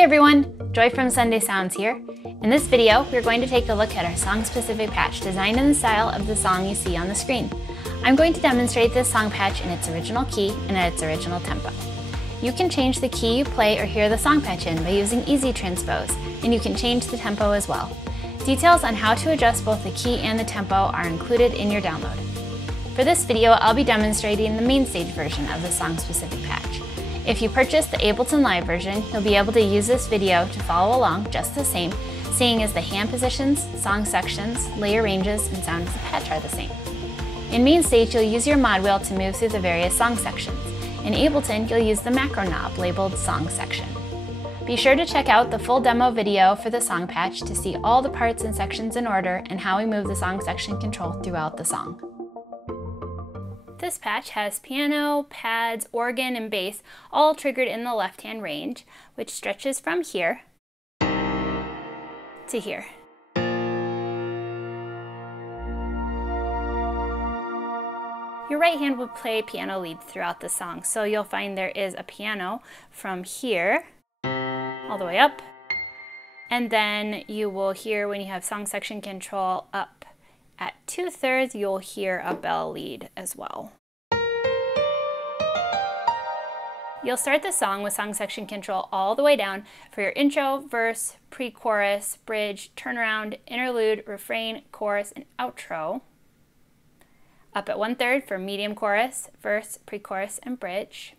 Hey everyone, Joy from Sunday Sounds here. In this video, we're going to take a look at our song-specific patch designed in the style of the song you see on the screen. I'm going to demonstrate this song patch in its original key and at its original tempo. You can change the key you play or hear the song patch in by using Easy Transpose, and you can change the tempo as well. Details on how to adjust both the key and the tempo are included in your download. For this video, I'll be demonstrating the MainStage version of the song-specific patch. If you purchase the Ableton Live version, you'll be able to use this video to follow along just the same, seeing as the hand positions, song sections, layer ranges, and sound of the patch are the same. In MainStage, you'll use your mod wheel to move through the various song sections. In Ableton, you'll use the macro knob labeled Song Section. Be sure to check out the full demo video for the song patch to see all the parts and sections in order and how we move the song section control throughout the song. This patch has piano, pads, organ, and bass all triggered in the left-hand range, which stretches from here to here. Your right hand will play piano leads throughout the song, so you'll find there is a piano from here all the way up, and then you will hear when you have song section control up at 2/3, you'll hear a bell lead as well. You'll start the song with song section control all the way down for your intro, verse, pre-chorus, bridge, turnaround, interlude, refrain, chorus, and outro. Up at 1/3 for medium chorus, verse, pre-chorus, and bridge.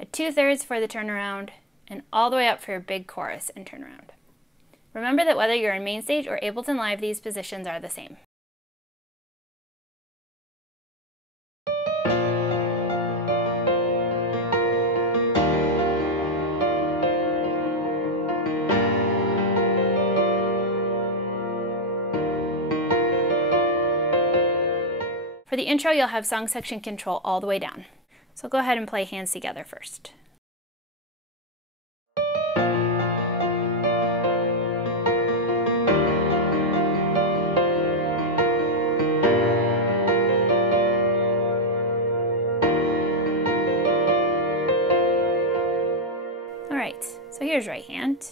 At 2/3 for the turnaround, and all the way up for your big chorus and turnaround. Remember that whether you're in MainStage or Ableton Live, these positions are the same. For the intro, you'll have song section control all the way down. So go ahead and play hands together first. All right, so here's right hand.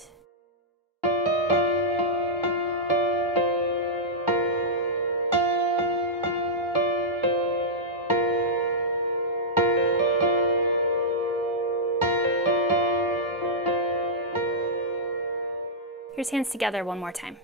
Here's hands together one more time.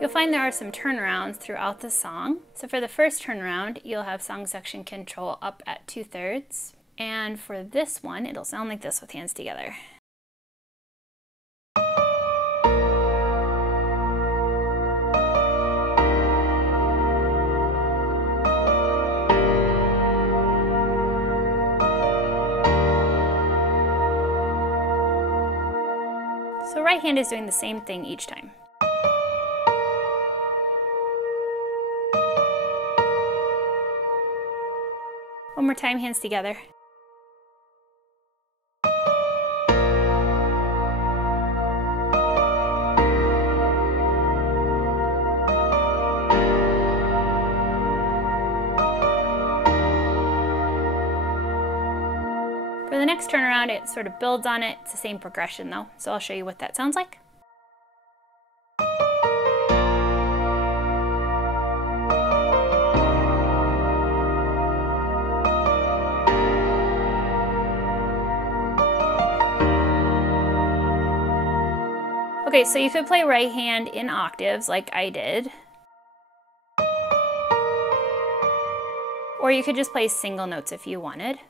You'll find there are some turnarounds throughout the song. So for the first turnaround, you'll have song section control up at 2/3. And for this one, it'll sound like this with hands together. So right hand is doing the same thing each time. One more time, hands together. For the next turnaround, it sort of builds on it. It's the same progression though, so I'll show you what that sounds like. Okay, so you could play right hand in octaves like I did. Or you could just play single notes if you wanted.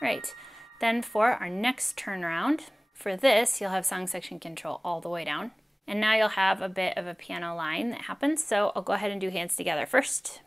Right, then for our next turnaround, for this, you'll have song section control all the way down. And now you'll have a bit of a piano line that happens, so I'll go ahead and do hands together first.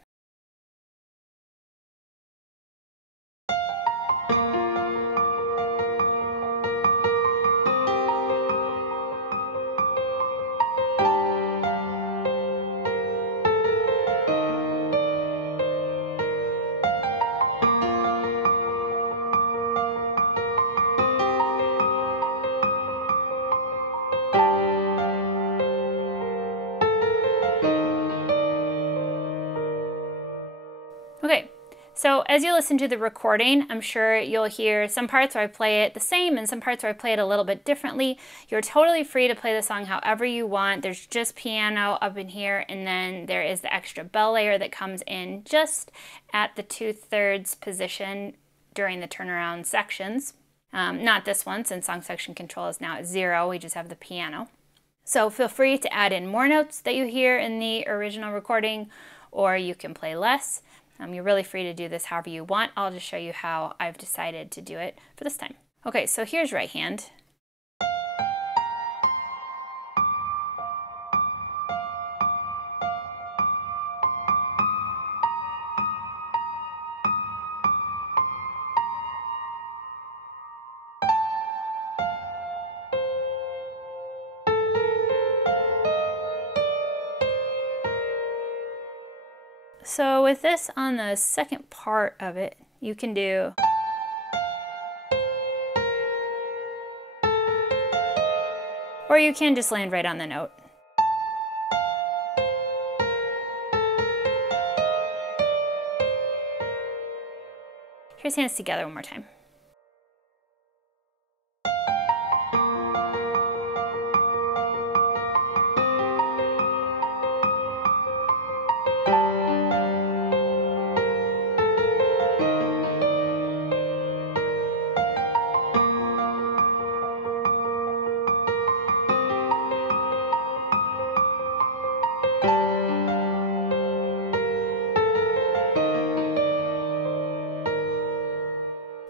So as you listen to the recording, I'm sure you'll hear some parts where I play it the same and some parts where I play it a little bit differently. You're totally free to play the song however you want. There's just piano up in here, and then there is the extra bell layer that comes in just at the 2/3 position during the turnaround sections. Not this one, since song section control is now at 0. We just have the piano. So feel free to add in more notes that you hear in the original recording, or you can play less. You're really free to do this however you want. I'll just show you how I've decided to do it for this time. Okay, so here's right hand. So with this on the second part of it, you can do or you can just land right on the note. Here's hands together one more time.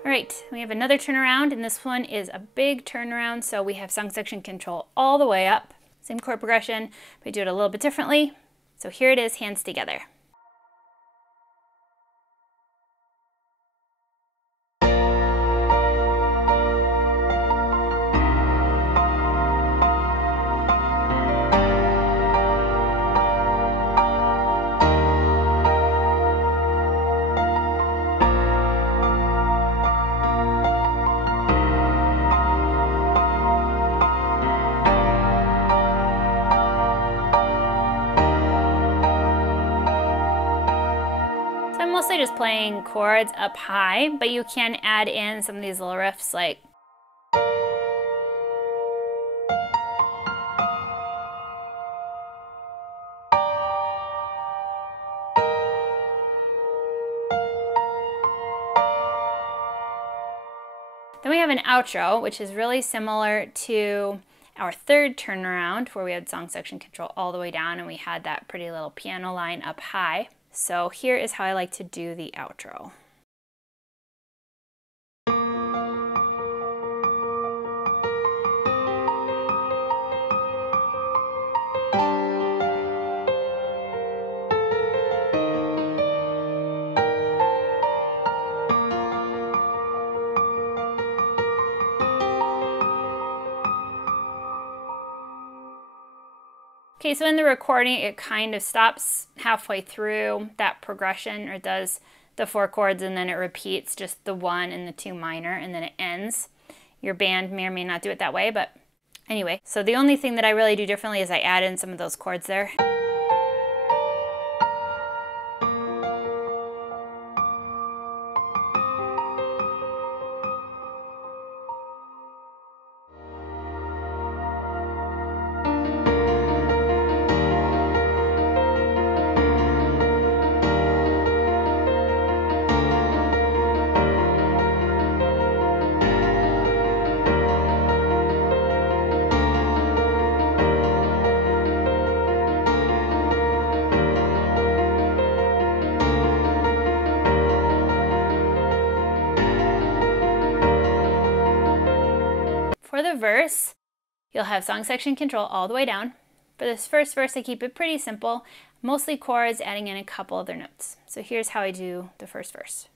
All right, we have another turnaround, and this one is a big turnaround, so we have song section control all the way up. Same chord progression, but we do it a little bit differently. So here it is, hands together. I'm mostly just playing chords up high, but you can add in some of these little riffs like then we have an outro, which is really similar to our third turnaround where we had song section control all the way down and we had that pretty little piano line up high. So here is how I like to do the outro. Okay, so in the recording, it kind of stops halfway through that progression, or it does the 4 chords and then it repeats just the 1 and the 2 minor and then it ends. Your band may or may not do it that way, but anyway. So the only thing that I really do differently is I add in some of those chords there. For the verse, you'll have song section control all the way down. For this first verse, I keep it pretty simple, mostly chords, adding in a couple other notes. So here's how I do the first verse.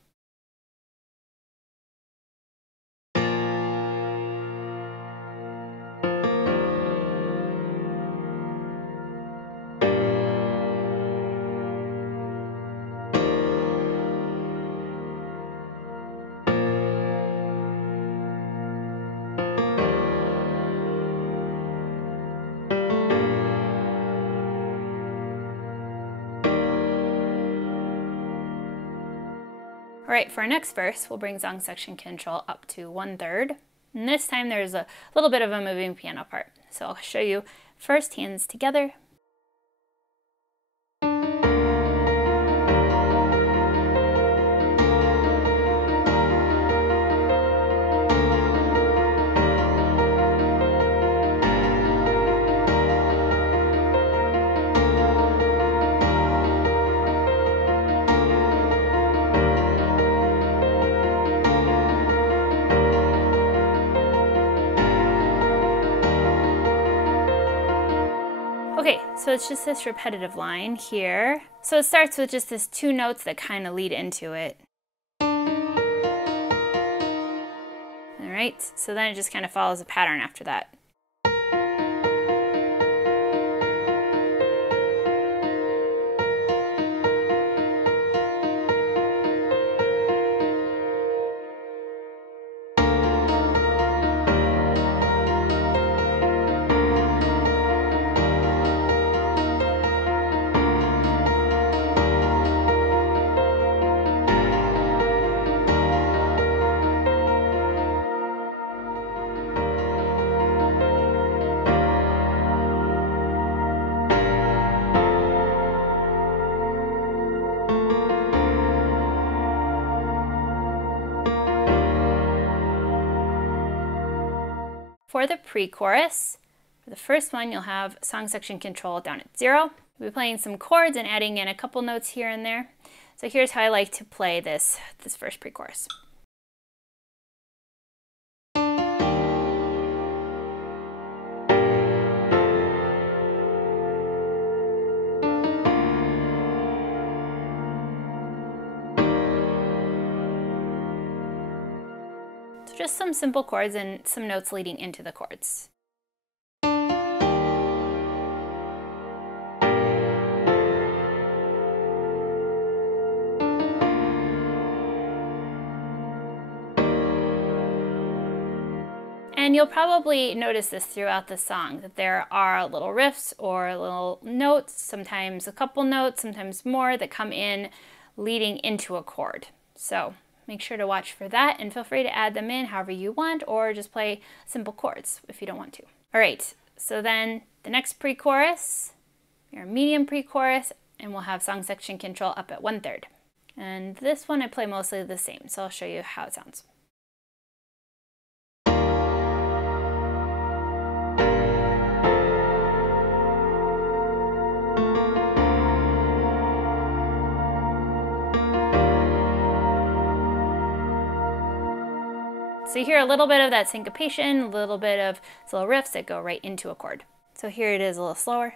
All right, for our next verse, we'll bring song section control up to 1/3. And this time there's a little bit of a moving piano part. So I'll show you first hands together. Okay, so it's just this repetitive line here. So it starts with just this 2 notes that kind of lead into it. All right, so then it just kind of follows a pattern after that. For the pre-chorus, for the first one, you'll have song section control down at 0. We'll be playing some chords and adding in a couple notes here and there. So here's how I like to play this first pre-chorus. Just some simple chords and some notes leading into the chords. And you'll probably notice this throughout the song, that there are little riffs or little notes, sometimes a couple notes, sometimes more, that come in leading into a chord. So make sure to watch for that and feel free to add them in however you want, or just play simple chords if you don't want to. All right, so then the next pre-chorus, your medium pre-chorus, and we'll have song section control up at 1/3. And this one I play mostly the same, so I'll show you how it sounds. So you hear a little bit of that syncopation, a little bit of little riffs that go right into a chord. So here it is a little slower.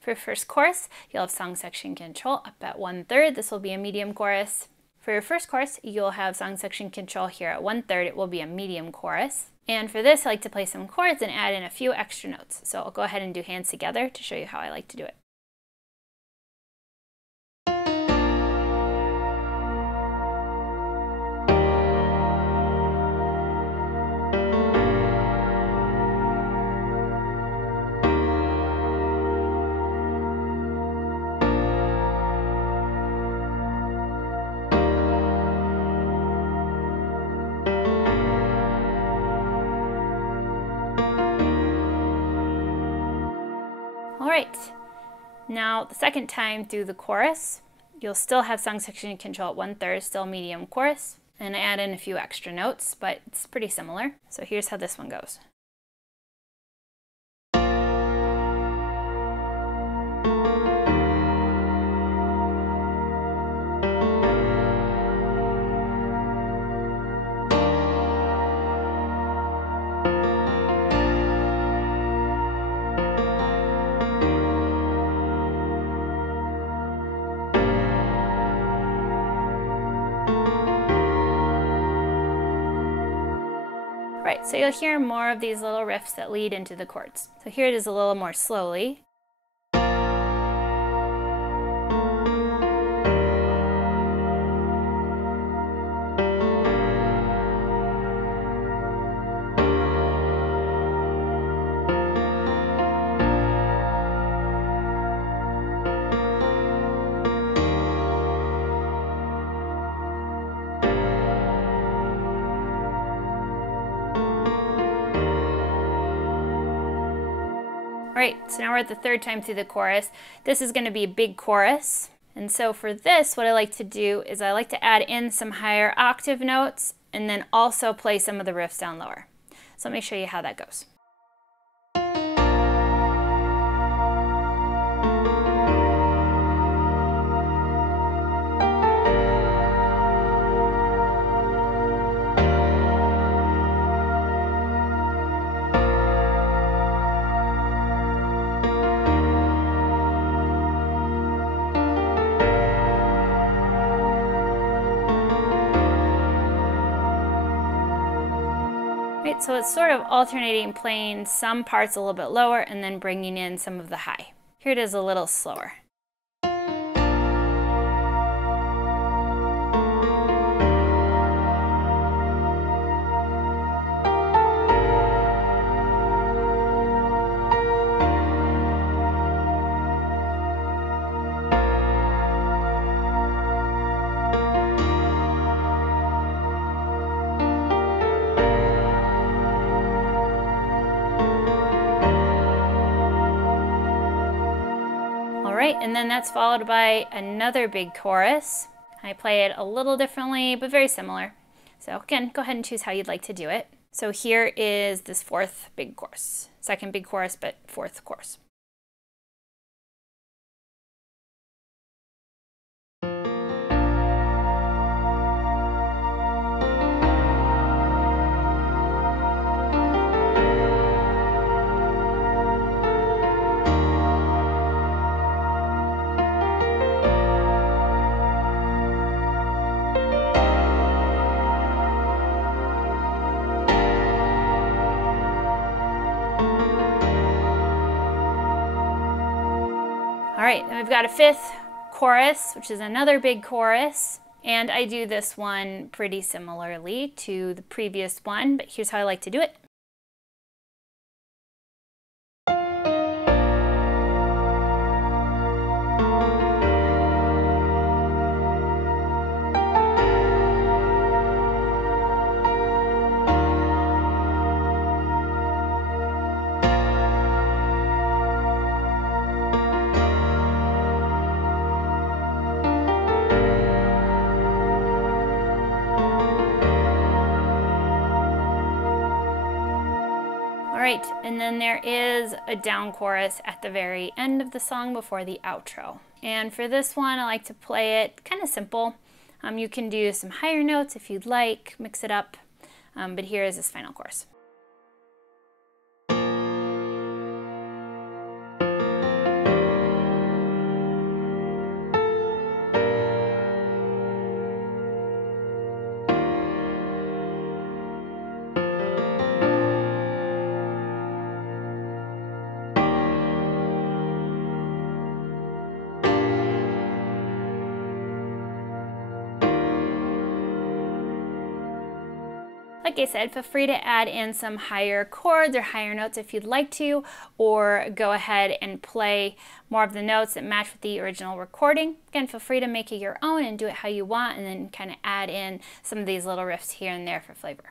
For first chorus, you'll have song section control up at 1/3. This will be a medium chorus. For your first chorus, you'll have song section control here at 1/3. It will be a medium chorus. And for this, I like to play some chords and add in a few extra notes. So I'll go ahead and do hands together to show you how I like to do it. All right, now the second time through the chorus, you'll still have song section control at 1/3, still medium chorus, and I add in a few extra notes, but it's pretty similar. So here's how this one goes. Alright, so you'll hear more of these little riffs that lead into the chords. So here it is a little more slowly. Alright, so now we're at the third time through the chorus. This is going to be a big chorus. And so for this, what I like to do is I like to add in some higher octave notes and then also play some of the riffs down lower. So let me show you how that goes. Right, so it's sort of alternating playing some parts a little bit lower and then bringing in some of the high. Here it is a little slower. Alright, and then that's followed by another big chorus. I play it a little differently, but very similar. So again, go ahead and choose how you'd like to do it. So here is this fourth big chorus. Second big chorus, but fourth chorus. Alright, then we've got a fifth chorus, which is another big chorus, and I do this one pretty similarly to the previous one, but here's how I like to do it. Alright, and then there is a down chorus at the very end of the song before the outro. And for this one, I like to play it kind of simple. You can do some higher notes if you'd like, mix it up, but here is this final chorus. Like I said, feel free to add in some higher chords or higher notes if you'd like to, or go ahead and play more of the notes that match with the original recording. Again, feel free to make it your own and do it how you want, and then kind of add in some of these little riffs here and there for flavor.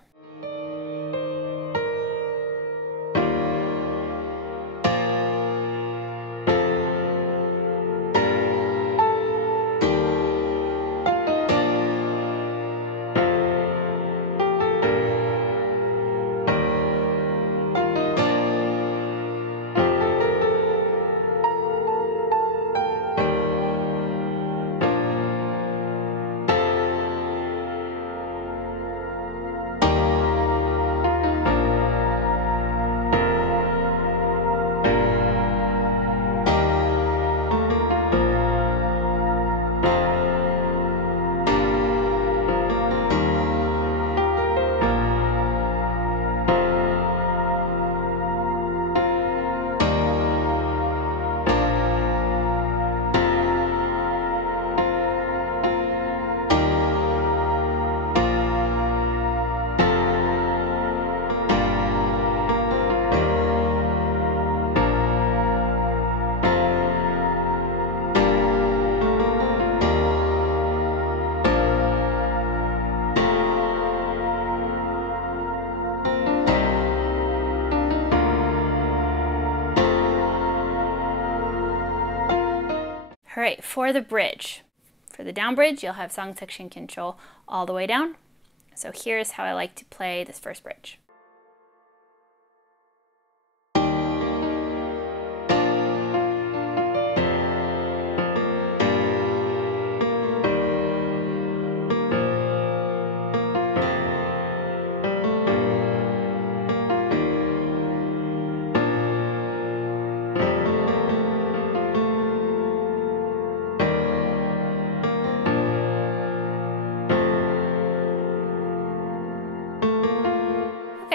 All right, for the bridge. For the down bridge, you'll have song section control all the way down. So here's how I like to play this first bridge.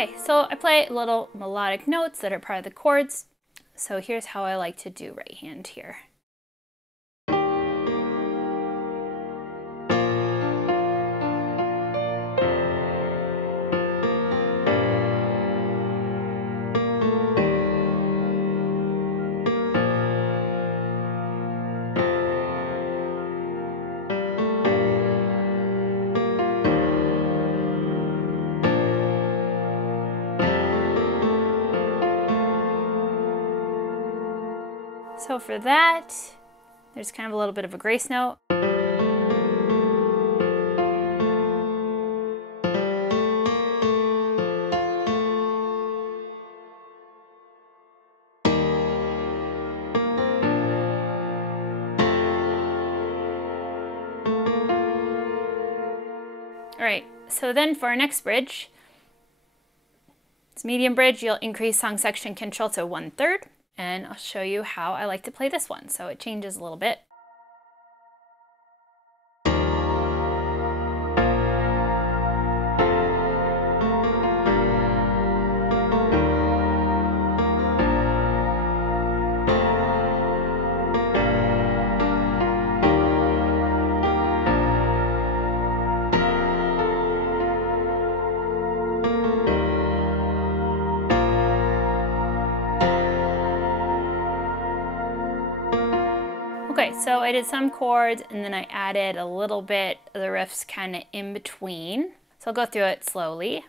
Okay, so I play little melodic notes that are part of the chords. So here's how I like to do right hand here. So for that, there's kind of a little bit of a grace note. All right, so then for our next bridge, it's medium bridge, you'll increase song section control to 1/3. And I'll show you how I like to play this one. So it changes a little bit. Okay, so I did some chords and then I added a little bit of the riffs kind of in between. So I'll go through it slowly.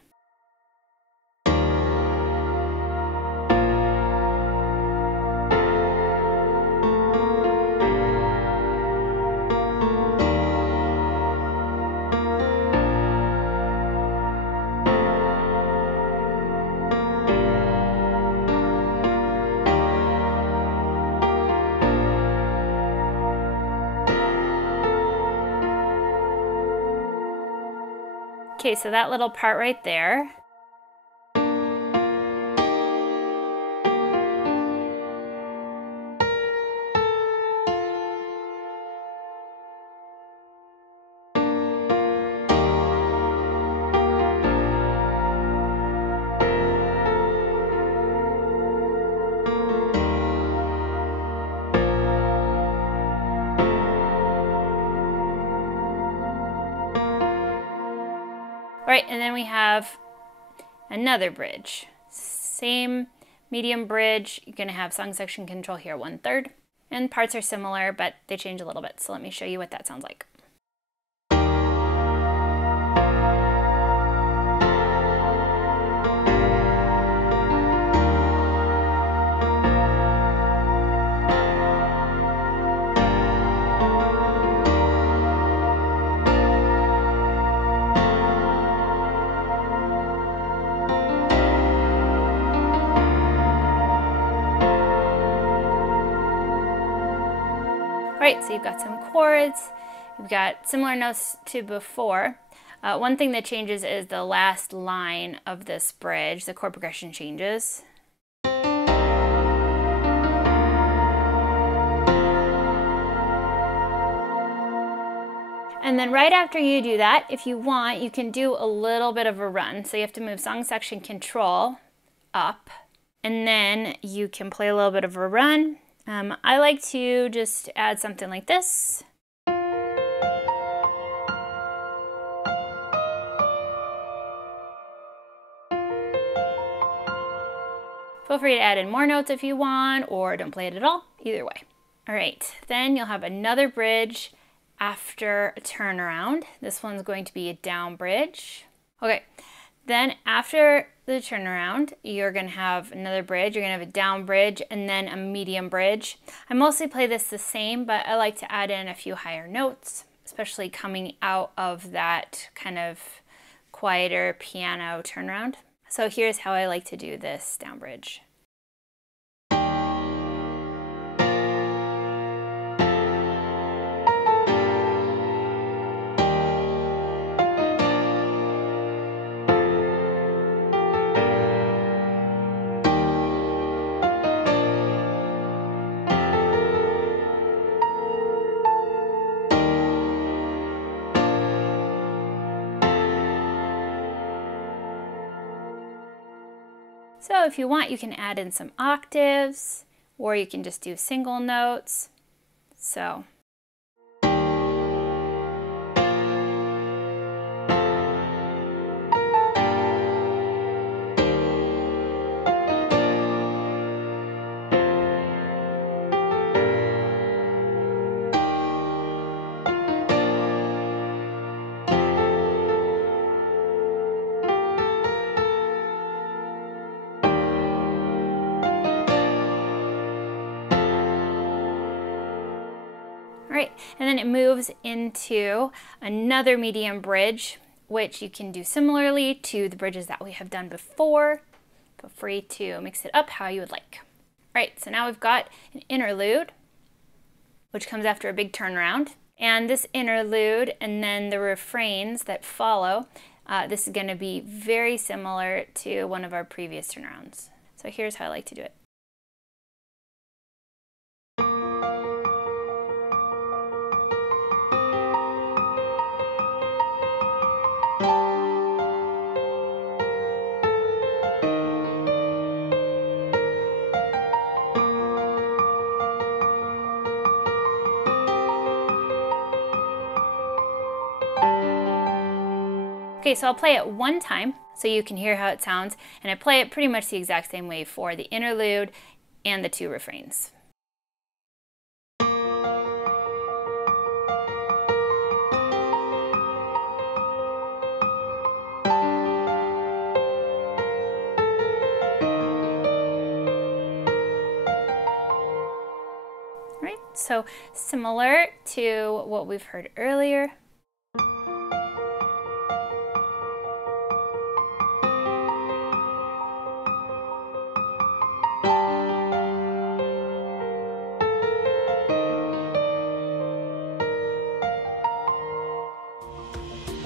Okay, so that little part right there. All right, and then we have another bridge. Same medium bridge. You're gonna have song section control here 1/3. And parts are similar, but they change a little bit. So let me show you what that sounds like. All right, so you've got some chords, you've got similar notes to before. One thing that changes is the last line of this bridge, the chord progression changes. And then right after you do that, if you want, you can do a little bit of a run. So you have to move song section control up, and then you can play a little bit of a run. I like to just add something like this. Feel free to add in more notes if you want, or don't play it at all, either way. All right, then you'll have another bridge after a turnaround. This one's going to be a down bridge. Okay, Then after the turnaround, you're going to have another bridge. You're going to have a down bridge and then a medium bridge. I mostly play this the same, but I like to add in a few higher notes, especially coming out of that kind of quieter piano turnaround. So here's how I like to do this down bridge. So if you want, you can add in some octaves, or you can just do single notes. So. Right, and then it moves into another medium bridge, which you can do similarly to the bridges that we have done before. Feel free to mix it up how you would like. All right, so now we've got an interlude, which comes after a big turnaround. And this interlude and then the refrains that follow, this is going to be very similar to one of our previous turnarounds. So here's how I like to do it. Okay, so I'll play it one time so you can hear how it sounds, and I play it pretty much the exact same way for the interlude and the two refrains. Right, so similar to what we've heard earlier.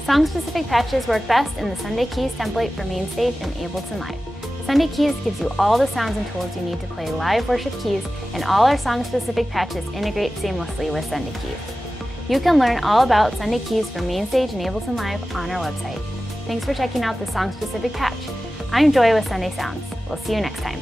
Song-specific patches work best in the Sunday Keys template for MainStage and Ableton Live. Sunday Keys gives you all the sounds and tools you need to play live worship keys, and all our song-specific patches integrate seamlessly with Sunday Keys. You can learn all about Sunday Keys for MainStage and Ableton Live on our website. Thanks for checking out the song-specific patch. I'm Joy with Sunday Sounds. We'll see you next time.